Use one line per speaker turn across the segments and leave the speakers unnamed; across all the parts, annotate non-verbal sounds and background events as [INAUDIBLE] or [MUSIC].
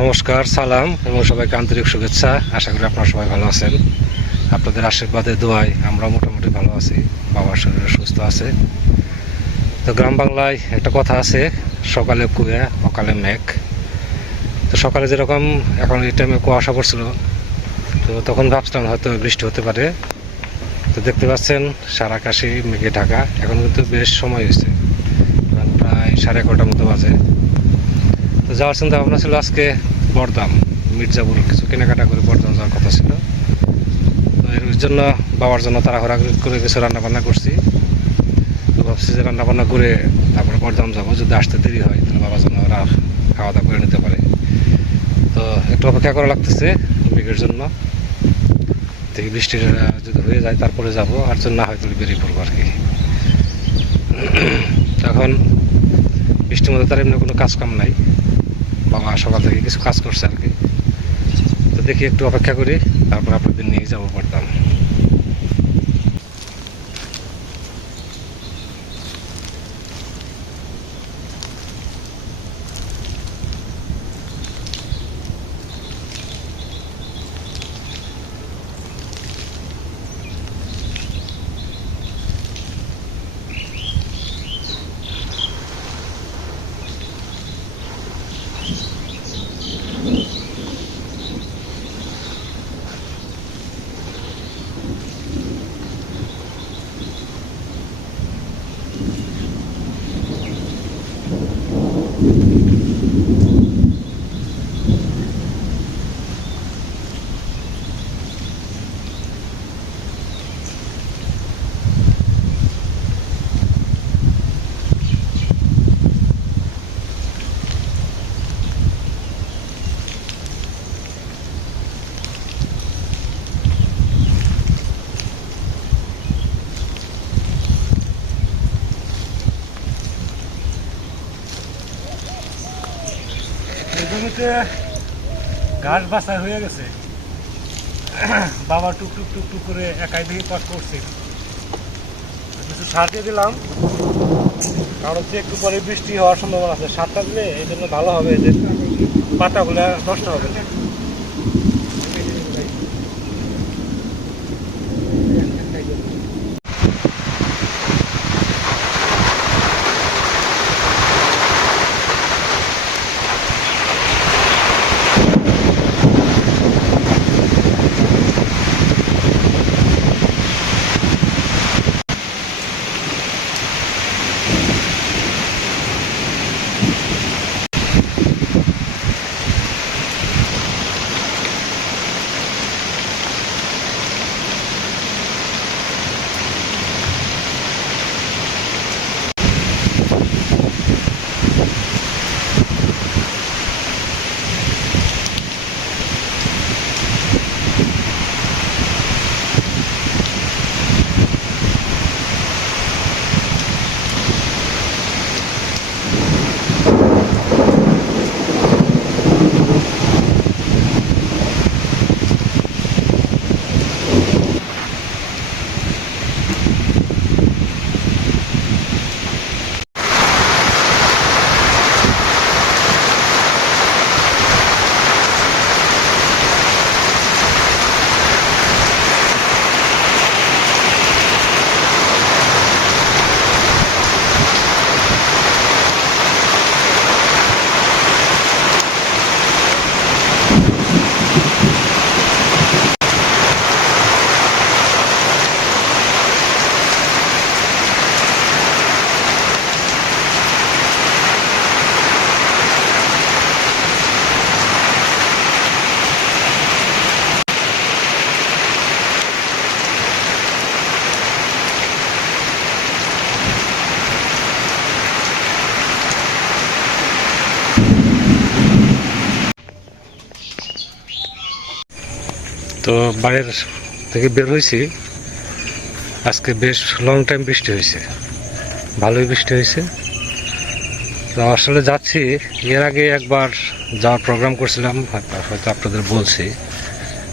নমস্কার, সালাম এবং সবাইকে আন্তরিক শুভেচ্ছা। আশা করি আপনারা সবাই ভালো আছেন। আপনাদের আশীর্বাদে, দোয়ায় আমরা মোটামুটি ভালো আছি। বাবার শরীর সুস্থ আছে। তো গ্রাম বাংলায় একটা কথা আছে, সকালে কুয়া, অকালে মেঘ। তো সকালে যেরকম এখন এই টাইমে কুয়াশা পড়ছিল, তো তখন ভাবছিলাম হয়তো বৃষ্টি হতে পারে। তো দেখতে পাচ্ছেন, সারা কাশি মেঘে ঢাকা। এখন কিন্তু বেশ সময় হয়েছে, প্রায় সাড়ে এগারোটার মতো বাজে। যাওয়ার চিন্তা ভাবনা ছিল আজকে বরদাম, মির্জাপুর কিছু কেনাকাটা করে বরদাম যাওয়ার কথা ছিল। তো এর জন্য বাবার জন্য তাড়াহুড়া করে- কিছু রান্না বান্না করছি। তো ভাবছি যে রান্না বান্না করে তারপরে বরদাম যাব, যদি আসতে দেরি হয়, তাহলে বাবার জন্য ওরা খাওয়া দাওয়া করে নিতে পারে। তো একটু অপেক্ষা করা লাগতেছে মেঘের জন্য। দেখি বৃষ্টির যদি হয়ে যায় তারপরে যাব, আর যদি না হয় তাহলে বেরিয়ে পড়ব আর কি। [CLEARS THROAT] এখন বৃষ্টির মধ্যে তার এমনি কোনো কাজ কাম নাই। বাবা সকাল থেকে কিছু কাজ করছে আর কি। তো দেখি একটু অপেক্ষা করি, তারপর আপনাদের নিয়ে যাব পড়তাম
এই জমিতে ঘাস বাসা হয়ে গেছে। বাবা টুক টুক টুক টুক করে একাই দিকে কাজ করছে। কিছু সার দিলাম। কারণ হচ্ছে একটু পরে বৃষ্টি হওয়ার সম্ভাবনা আছে। সারটা দিলে এই জন্য ভালো হবে যে পাতাগুলো নষ্ট হবে
তো বাইরের থেকে বের হয়েছি। আজকে বেশ লং টাইম বৃষ্টি হয়েছে। ভালোই বৃষ্টি হয়েছে। তো আসলে যাচ্ছি, এর আগে একবার যাওয়ার প্রোগ্রাম করছিলাম, হয়তো আপনাদের বলছি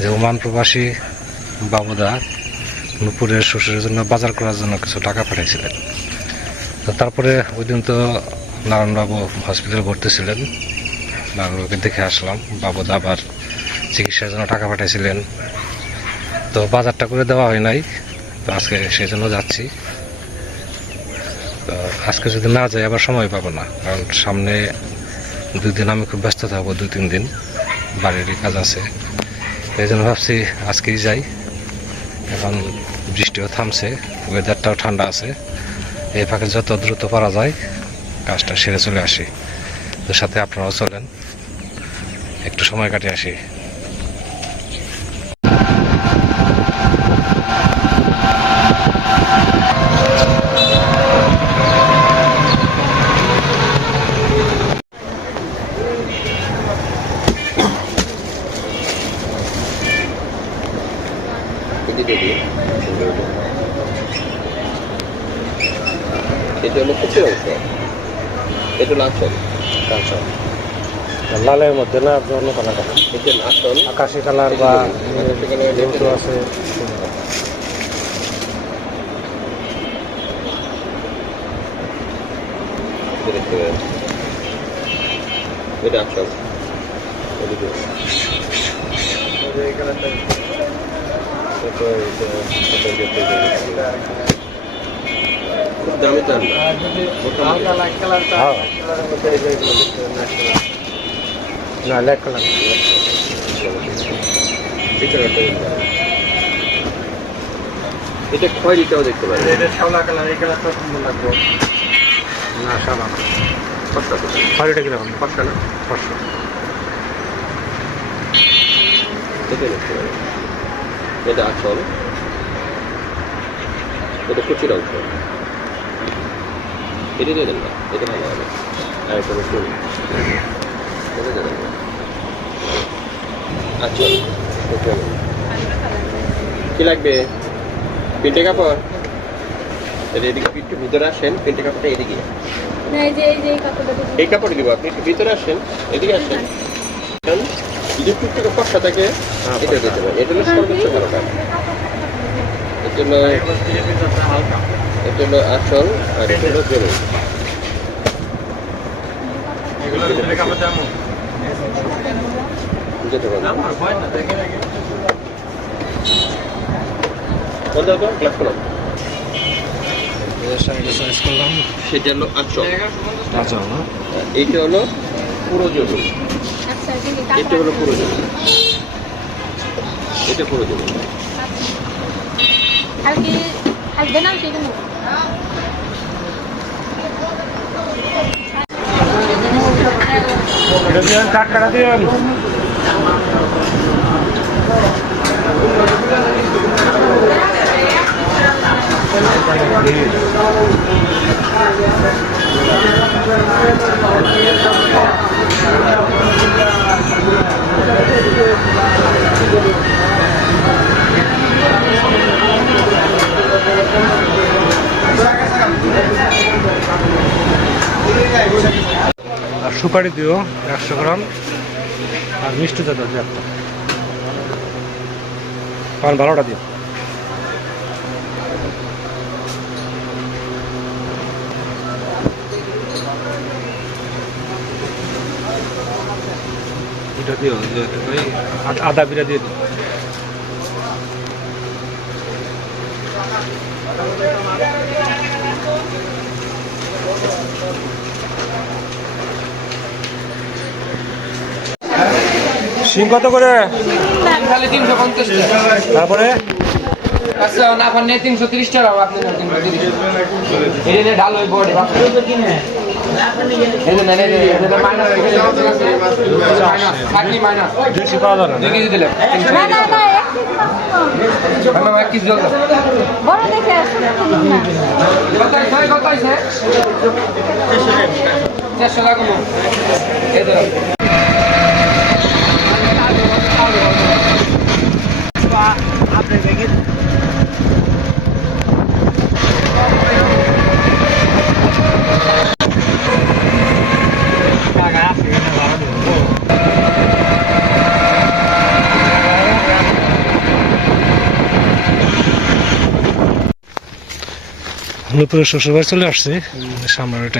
যে ওমান প্রবাসী বাবুদা নুপুরের শ্বশুরের জন্য বাজার করার জন্য কিছু টাকা পাঠিয়েছিলেন তো তারপরে ওই দিন তো নারায়ণবাবু হসপিটালে ভর্তি ছিলেন। বাবুকে দেখে আসলাম, বাবুদা আবার চিকিৎসার জন্য টাকা পাঠাইছিলেন। তো বাজারটা করে দেওয়া হয় নাই। তো আজকে সেই জন্য যাচ্ছি। তো আজকে যদি না যাই, আবার সময় পাবো না। কারণ সামনে দুই দিন আমি খুব ব্যস্ত থাকব, দুই, তিন দিন। বাড়িরই কাজ আছে। এই জন্য ভাবছি আজকেই যাই। এখন বৃষ্টিও থামছে ওয়েদারটাও ঠান্ডা আছে। এই ফাঁকে যত দ্রুত পারা যায়, কাজটা সেরে চলে আসি। তো সাথে আপনারাও চলেন। একটু সময় কাটিয়ে আসি।
এটি দেবি এটা হলো কুচির অংশ। এটা আসল
আচ্ছা লালের মধ্যে না অন্য কালার
এটা হলো
আকাশি কালার বা যেহেতু আছে
এটা পারেন এদিকে দামি চান না
হ্যাঁ লেক কালার।
এটা খয়েরিটাও দেখতে পারেন
এটা শ্যাওলা কালার সুন্দর লাগবে
না
ফর্সা কোথায়
ফাড়িটা কীরকম
ফর্সা না
পাঁচশো
দেখতে পারেন এটা আসল। এটা কুচির অংশ। এটা দিয়ে দেন না এটা ভালো হবে। আর এটা রসুন এটা দিয়ে না। আচ্ছা। কি লাগবে? পিন্টে কাপড়? তাহলে এদিকে একটু ভিতরে আসেন পিন্টে কাপড়টা এদিকে।
এই
কাপড় দিব আপনি একটু ভিতরে আসেন এদিকে আসেন। যদি টুকটুকে ফর্সা থাকে এটা দিতে পারেন এটা হলো সর্বোচ্চ হলো আসল আর এটা হলো যেতে বন্ধ ক্লাস সেটা হলো এইটা হলো পুরো জরুরি এটা হলো পুরো জরুরি এটা পুরো
সেই জন্য
এটা দিয়ে
আর সুপারি দিও একশো গ্রাম। আর মিষ্টি দাদা দিও একটা। পান ভালোটা দিও। এটা দিও আদা বিরা দিয়ে দিও। সিম কত করে? তারপরে?
আচ্ছা তিনশো তিরিশ টাকা আপনি এই যে ঢাল ওই বডি? চারশো টাকা
নতুন শ্বশুরবাড়ি চলে আসছে সামনের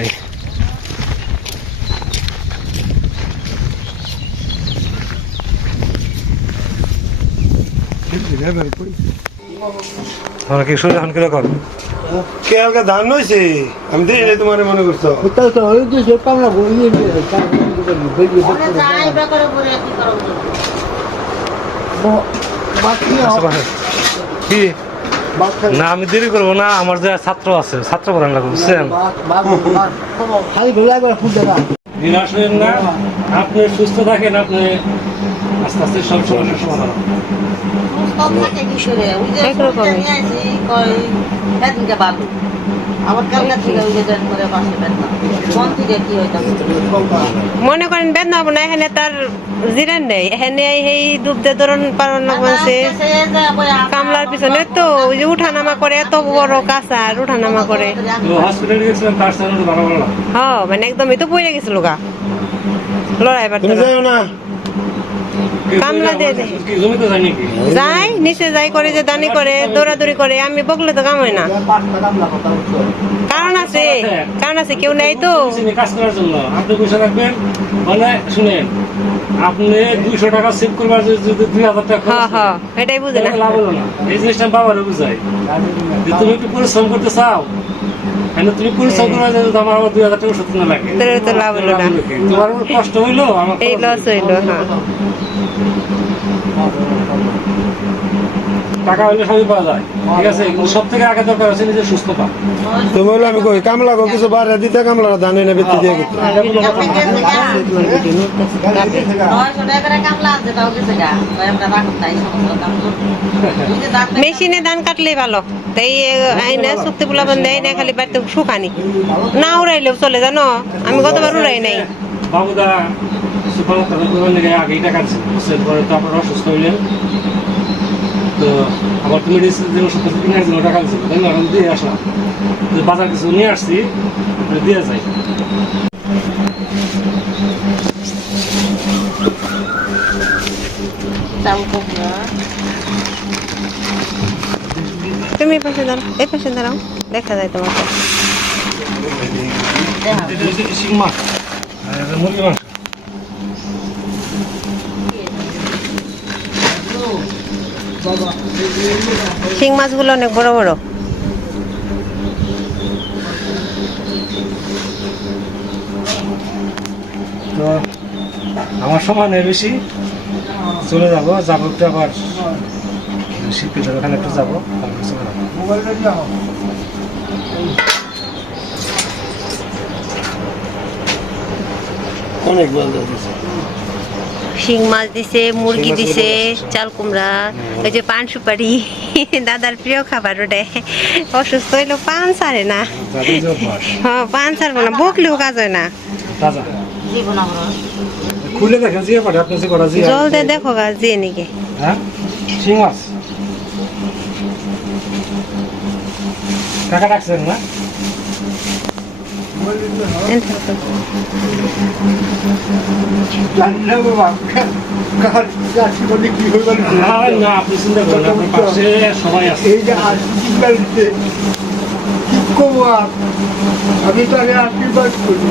আমরা কি শুরু এখন কীরকম
কে হালকা ধান নইছে আমি দেখি নাই তোমার মনে করছ।
বাসে। কি না আমি দেরি করব না আমার যে ছাত্র আছে ছাত্র পড়ান লাগবে বুঝছেন? না আপনি সুস্থ থাকেন আপনি আস্তে আস্তে সব সমস্যার সমাধান
মন
মনে করেন বেদনা হব না এখানে তার জিরান নেই। এখানে এই ডুব দিয়ে ধরুন পারানো বলছে। কামলার পিছনে তো ওই যে উঠানামা করে এত বড় কাঁচা আর উঠানামা করে। হ মানে একদমই তো পড়ে গেছিল গা। লড়াই পারতো না। কামলা দিয়ে দেয়। যাই নিচে যাই করে যে দানি করে দৌড়াদৌড়ি করে আমি বকলে তো কাম হয় না। কারণ আছে কারণ আছে কেউ নাই তো।
কাজ করার জন্য আপনি পয়সা রাখবেন? মানে শুনেন আপনি দুইশো টাকা সেভ করবার যদি দুই হাজার টাকা
হ
খরচ
হ
করেন,
এটাই বুঝে না।
লাভ হলো না। এই জিনিসটা বাবারও বুঝাই। তুমি একটু পরিশ্রম করতে চাও তুমি পরিশ্রম না যে আমার আবার দুই হাজার টাকা সত্য কিনা লাগে।
তোর তো লাভ হলো না।
তোমার কষ্ট হইল আমার
এই লস হইল হ্যাঁ।
টাকা হইলে সবই পাওয়া যায়। ঠিক আছে? কিন্তু সব থেকে আগে দরকার আছে নিজের সুস্থতা।
তুমি হলো আমি কই কামলা গো কিছু বারে দিতে কামলা ধান এনে বেচতে দিয়ে গেছে।
আছে
মেশিনে ধান কাটলে ভালো। তাই আইনা চুক্তি পোলা বন্ধে আইনা খালি বাড়িতে শুকানি। না উড়াইলেও চলে জানো? আমি গতবার উড়াই নাই।
বাবুদা সুপার তাদের আগেই টাকা ছিল বুঝছেন পরে তো আপনারা অসুস্থ হইলেন। তো আবার তুমি মেডিসিন যে ওষুধ কিনে জন্য টাকা দিচ্ছিল তাই না? আমি দিয়ে আসলাম। তো বাজার কিছু নিয়ে আসছি দিয়ে যাই।
তুমি এই পাশে দাঁড়াও এই পাশে দাঁড়াও দেখা যায় তোমাকে।
মাছ? মুরগি মাংস।
শিং মাছগুলো অনেক বড় বড়।
তো আমার সময় নেই বেশি। চলে যাব যাব একটু আবার। শীতের ওখানে একটু যাব তারপরে চলে যাব।
অনেক ভালো
শিং মাছ দিছে মুরগি দিছে চাল কুমড়া ওই যে পান সুপারি [LAUGHS] দাদার প্রিয় খাবার ওটা অসুস্থ হইল পান ছাড়ে না। হ্যাঁ পান ছাড়বো না বকলেও কাজ হয় না।
খুলে দেখেন জিয়া পাঠে আপনি যে কটা জিয়া
জল দিয়ে দেখো গা নাকি।
হ্যাঁ? শিং মাছ। রাখছেন না?
করব আর? আমি তো আগে আশীর্বাদ করি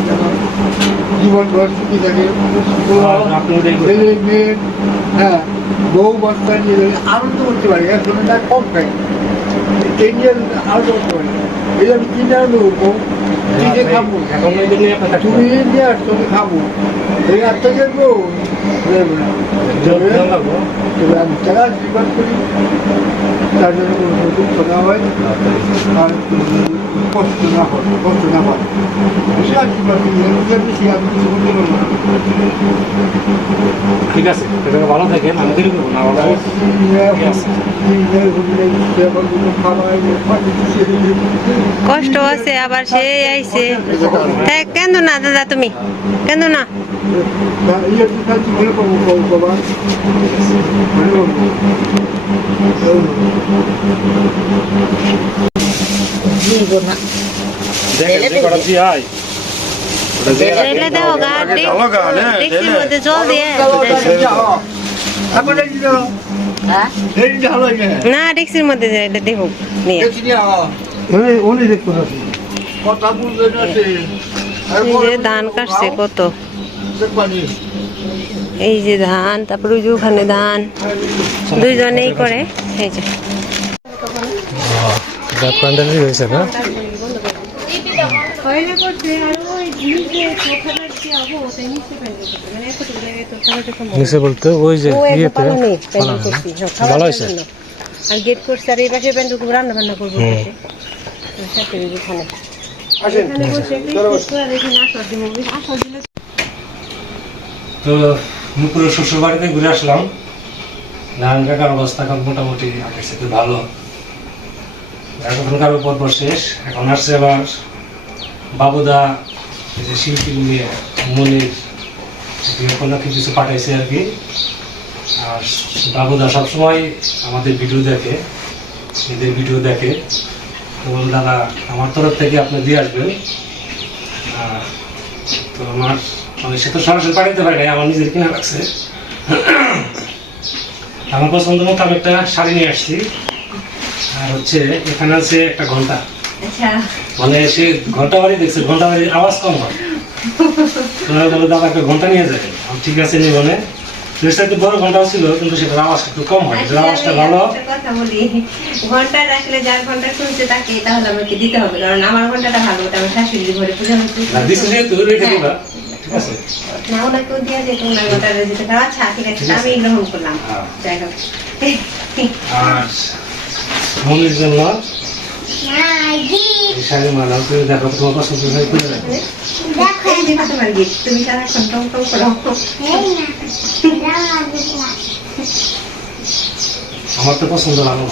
জীবন ঘর সুখী থাকে
আর আপনি ওটাই করবেন।
ছেলে মেয়ে হ্যাঁ বউ বাচ্চা নিয়ে গেলে আনন্দ করতে পারি এখন না কম খাই এই নিয়ে আনন্দ করতে পারি এই আমি কিনে আনব বউ কিনে খাব। তুমি
হবে।
আসছো আমি খাব। এই আটটা দেখব করি। তার জন্য কোনো দুঃখ না হয় আর কষ্ট না হয় কষ্ট না হয়। আশীর্বাদ করি আমি কিছু করতে পারব না।
ঠিক আছে এটাকে ভালো থাকেন আমি দেরি করব না আছে।
কষ্ট আছে আবার সে আইছে তাই কেন না দাদা তুমি কেন না
দেখেন
দেখ-
ঢালো গা, নে,
ডেকচির
ঢেলে।
মধ্যে জল দিয়ে
হ্যাঁ
না ডেকচির মধ্যে ঢেলে দেখো নিয়ে।
উনি দেখতে পাচ্ছি
কথা বুঝতে
এই যে ধান কাটছে কত। এই যে ধান তারপর ওই যে ওখানে ধান। দুইজনেই করে এই যে।
না? নিচে বলতে ওই যে ইয়েতে ভালো হয়েছে?
আর গেট করছে আর এই পাশে প্যান্ডেল রান্না বান্না করব
তো মুকুরের শ্বশুর বাড়িতে ঘুরে আসলাম। নারায়ণ কাকার অবস্থা এখন মোটামুটি আগের সাথে ভালো। এখনকার পর পর শেষ। এখন আসছে আবার বাবুদা যে শিল্পী নিয়ে মনির উপলক্ষে কিছু পাঠাইছে আর কি। আর বাবুদা সবসময় আমাদের ভিডিও দেখে এদের ভিডিও দেখে। তো দাদা আমার তরফ থেকে আপনি দিয়ে আসবেন। তো আমার আমি সে তো সরাসরি পাঠাতে পারি নাই, আমার নিজের কিনা লাগছে। আমার পছন্দ মতো আমি একটা শাড়ি নিয়ে আসছি। আর হচ্ছে এখানে আছে একটা ঘণ্টা।
আচ্ছা।
মানে সে ঘণ্টা বাড়ি দেখছে ঘণ্টা বাড়ির আওয়াজ কম হয়। তোমরা বলে দাদা একটা ঘণ্টা নিয়ে যাবে ঠিক আছে নিয়ে মানে জিনিসটা একটু বড় ঘন্টাও ছিল কিন্তু সেটার একটু কম হয় যেটার আওয়াজটা ভালো।
কথা বলি ঘন্টাটা আসলে যার ঘণ্টা শুনছে তাকে তাহলে আমাকে দিতে হবে কারণ আমার ঘন্টাটা ভালো ওটা আমার শাশুড়ি ঘরে পূজা হচ্ছে।
না দিচ্ছে যেহেতু রেখে দিবা ঠিক আছে?
না ওনাকেও দিয়ে যেত ওনার ঘন্টাটা দিতে হবে। আচ্ছা ঠিক আছে। আমি গ্রহণ করলাম।
হ্যাঁ।
যাই হোক।
আর মনির জন্য দেখো তোমার পছন্দ হয় করে
তুমি সারাক্ষণ টং টং করো
আমার তো পছন্দ
হয়েছে আমার।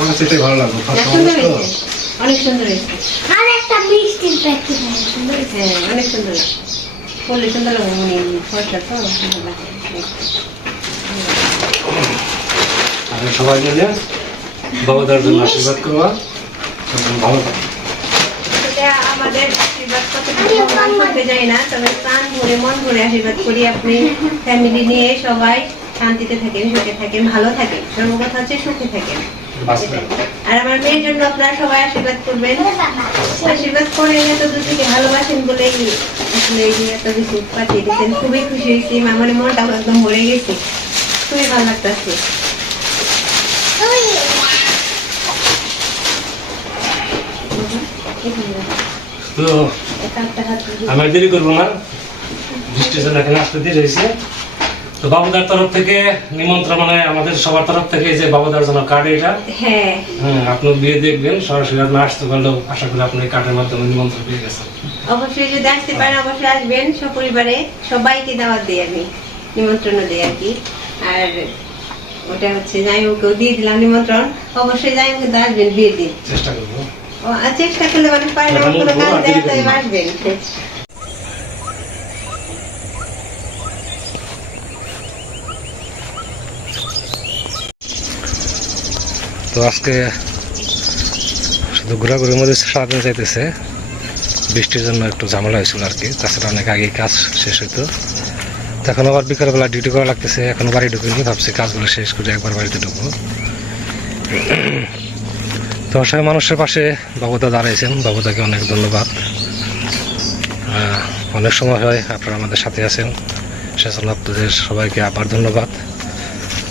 কাছে এটাই ভালো লাগল।
অনেক সুন্দর
একটা মিষ্টির প্যাকেট
হ্যাঁ অনেক সুন্দর সুন্দর মনে তো সুন্দর
সবাই মিলে বাবাদার জন্য আশীর্বাদ করবা ভালো
আমাদের আশীর্বাদ কতটুকু করতে যায় না তবে প্রাণ ভরে মন ভরে আশীর্বাদ করি আপনি ফ্যামিলি নিয়ে সবাই শান্তিতে থাকেন সুখে থাকেন ভালো থাকেন সর্বকথা হচ্ছে সুখে থাকেন আর আমার মেয়ের জন্য আপনারা সবাই আশীর্বাদ করবেন। আশীর্বাদ করেন এত দূর থেকে ভালোবাসেন বলেই আসলে এই এত কিছু পাঠিয়ে খুবই খুশি হয়েছি। আমার মনটা একদম ভরে গেছে। খুবই ভালো লাগতেছে।
তো
এটা একটা হাত দিয়ে-
আমি দেরি করব না। এখানে আসতে দেরি হয়েছে। তো বাবুদার তরফ থেকে নিমন্ত্রণ মানে আমাদের সবার তরফ থেকে যে বাবুদার জন্য কার্ড এটা।
হ্যাঁ।
আপনি দিয়ে দেখবেন সরাসরি আপনি আসতে পারলেও আশা করি আপনি কার্ডের মাধ্যমে নিমন্ত্রণ পেয়ে গেছেন।
অবশ্যই যদি আসতে পারেন অবশ্যই আসবেন সপরিবারে। সবাইকে দাওয়াত দিই আমি নিমন্ত্রণ দিই আর কি। আর ওটা হচ্ছে জামাইবাবুকেও দিয়ে দিলাম নিমন্ত্রণ। অবশ্যই জামাইবাবু কিন্তু আসবেন বিয়ের দিন।
চেষ্টা করব।
চেষ্টা করলে মানে পারে না কোনো কাজ দেওয়া আসবেন।
তো আজকে শুধু ঘোরাঘুরির মধ্যে সারাদিন যাইতেছে। বৃষ্টির জন্য একটু ঝামেলা হয়েছিল আর কি, তাছাড়া অনেক আগেই কাজ শেষ হইতো। এখন আবার বিকালবেলা ডিউটি করা লাগতেছে, এখন বাড়ি ঢুকিনি ভাবছি কাজগুলো শেষ করে একবার বাড়িতে ঢুকবো। তো অসহায় মানুষের পাশে বাবুদা দাঁড়াইছেন, বাবুদাকে অনেক ধন্যবাদ। অনেক সময় হয় আপনারা আমাদের সাথে আছেন, সেজন্য আপনাদের সবাইকে আবার ধন্যবাদ।